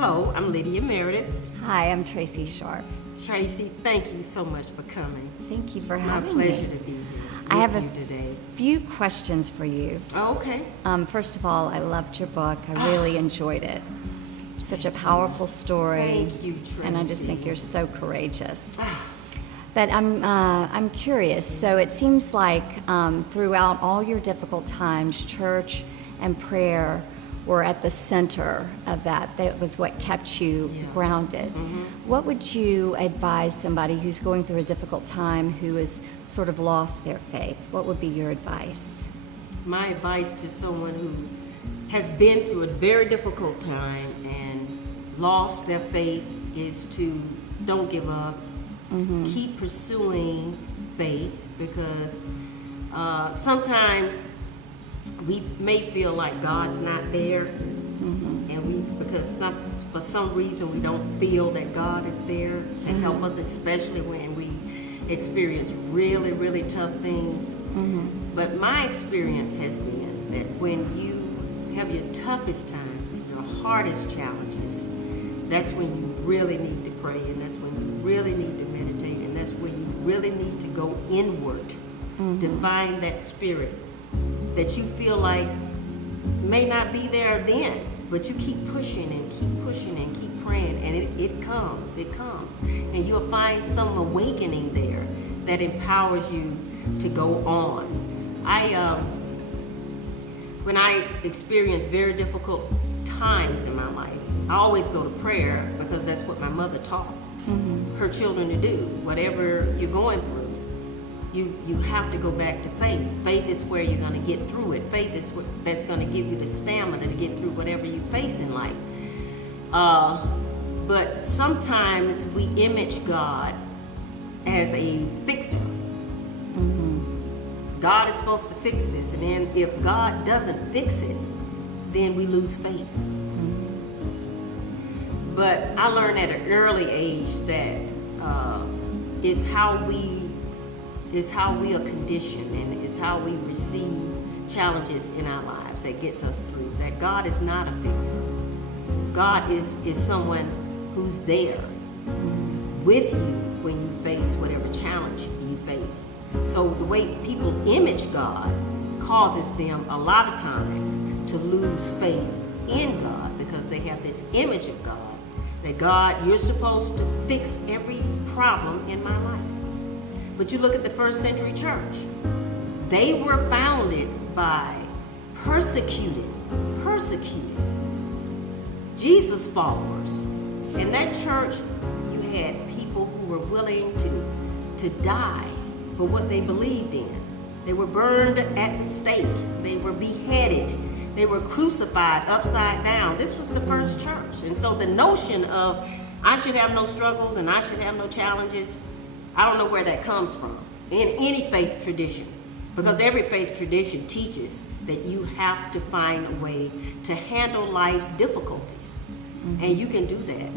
Hello, I'm Lydia Meredith. Hi, I'm Tracy Sharp. Tracy, thank you so much for coming. Thank you for It's having my me. pleasure to be here I have with you today. few questions for you. Oh, okay. First of all, I loved your book. I really enjoyed it. Such a powerful story. Thank you, Tracy. And I just think you're so courageous. But I'm curious. So it seems like throughout all your difficult times, church and prayer were at the center of that. That was what kept you grounded. Mm-hmm. What would you advise somebody who's going through a difficult time, who has sort of lost their faith? What would be your advice? My advice to someone who has been through a very difficult time and lost their faith is to don't give up. Keep pursuing faith, because sometimes we may feel like God's not there, and because for some reason we don't feel that God is there to help us, especially when we experience really, really tough things. But my experience has been that when you have your toughest times and your hardest challenges, that's when you really need to pray, and that's when you really need to meditate, and that's when you really need to go inward to find that spirit that you feel like may not be there then, but you keep pushing and keep pushing and keep praying, and it comes, and you'll find some awakening there that empowers you to go on. When I experience very difficult times in my life, I always go to prayer, because that's what my mother taught her children to do. Whatever you're going through, you have to go back to faith. Faith is where you're going to get through it. Faith is what that's going to give you the stamina to get through whatever you face in life. But sometimes we image God as a fixer. God is supposed to fix this, and then if God doesn't fix it, then we lose faith. But I learned at an early age that it's how we are conditioned, and it's how we receive challenges in our lives that gets us through. That God is not a fixer. God is someone who's there with you when you face whatever challenge you face. So the way people image God causes them a lot of times to lose faith in God, because they have this image of God, that God, you're supposed to fix every problem in my life. But you look at the first century church. They were founded by persecuted Jesus followers. In that church, you had people who were willing to die for what they believed in. They were burned at the stake. They were beheaded. They were crucified upside down. This was the first church. And so the notion of I should have no struggles and I should have no challenges, I don't know where that comes from in any faith tradition, because every faith tradition teaches that you have to find a way to handle life's difficulties. And you can do that.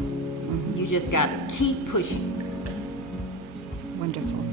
You just got to keep pushing. Wonderful.